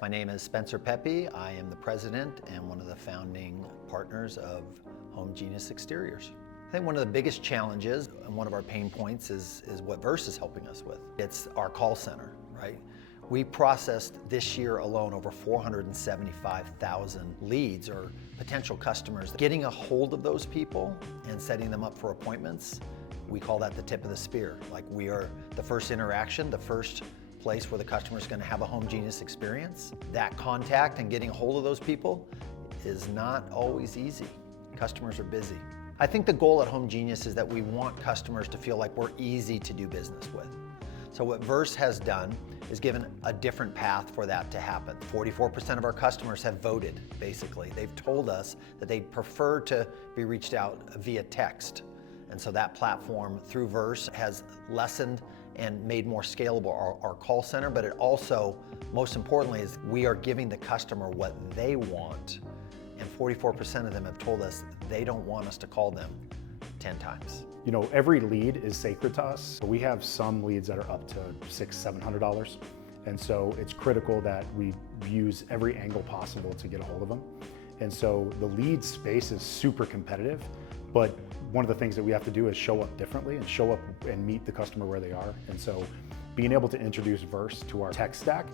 My name is Spencer Pepe. I am the president and one of the founding partners of Home Genius Exteriors. I think one of the biggest challenges and one of our pain points is what Verse is helping us with. It's our call center, right? We processed this year alone over 475,000 leads or potential customers. Getting a hold of those people and setting them up for appointments, we call that the tip of the spear. Like, we are the first interaction, the first place where the customer is going to have a Home Genius experience. That contact and getting a hold of those people is not always easy. Customers are busy. I think the goal at Home Genius is that we want customers to feel like we're easy to do business with. So what Verse has done is given a different path for that to happen. 44% of our customers have voted, basically. They've told us that they'd prefer to be reached out via text. And so that platform through Verse has lessened and made more scalable our call center, but it also, most importantly, is we are giving the customer what they want. And 44% of them have told us they don't want us to call them 10 times. You know, every lead is sacred to us. We have some leads that are up to $600, $700. And so it's critical that we use every angle possible to get a hold of them. And so the lead space is super competitive, but one of the things that we have to do is show up differently and show up and meet the customer where they are. And so being able to introduce Verse to our tech stack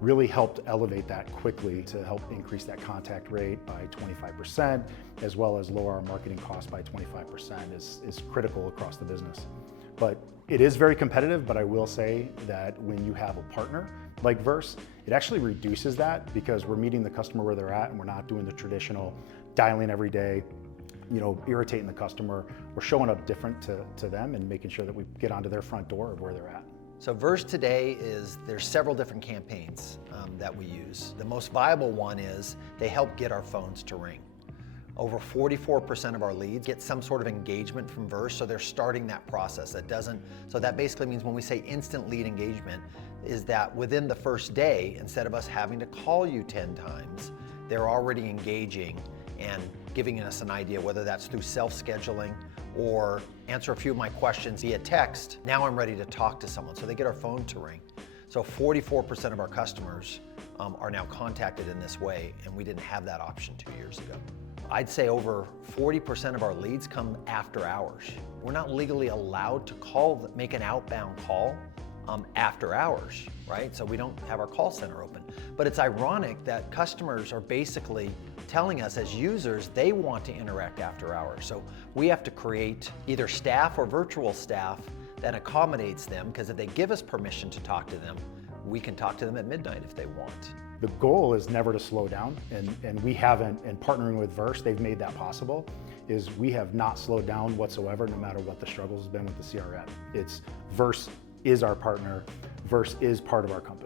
really helped elevate that quickly to help increase that contact rate by 25%, as well as lower our marketing costs by 25% is critical across the business. But it is very competitive, but I will say that when you have a partner like Verse, it actually reduces that because we're meeting the customer where they're at and we're not doing the traditional dialing every day, you know, irritating the customer. We're showing up different to them and making sure that we get onto their front door of where they're at. So Verse today there's several different campaigns that we use. The most viable one is they help get our phones to ring. Over 44% of our leads get some sort of engagement from Verse, so they're starting that process. So that basically means when we say instant lead engagement, is that within the first day, instead of us having to call you 10 times, they're already engaging and giving us an idea, whether that's through self-scheduling or answer a few of my questions via text. Now I'm ready to talk to someone, so they get our phone to ring. So 44% of our customers are now contacted in this way, and we didn't have that option 2 years ago. I'd say over 40% of our leads come after hours. We're not legally allowed to make an outbound call after hours, right? So we don't have our call center open. But it's ironic that customers are basically telling us as users they want to interact after hours. So we have to create either staff or virtual staff that accommodates them, because if they give us permission to talk to them, we can talk to them at midnight if they want. The goal is never to slow down, and we haven't, and partnering with Verse, they've made that possible, is we have not slowed down whatsoever, no matter what the struggles have been with the CRM. It's Verse is our partner, Verse is part of our company.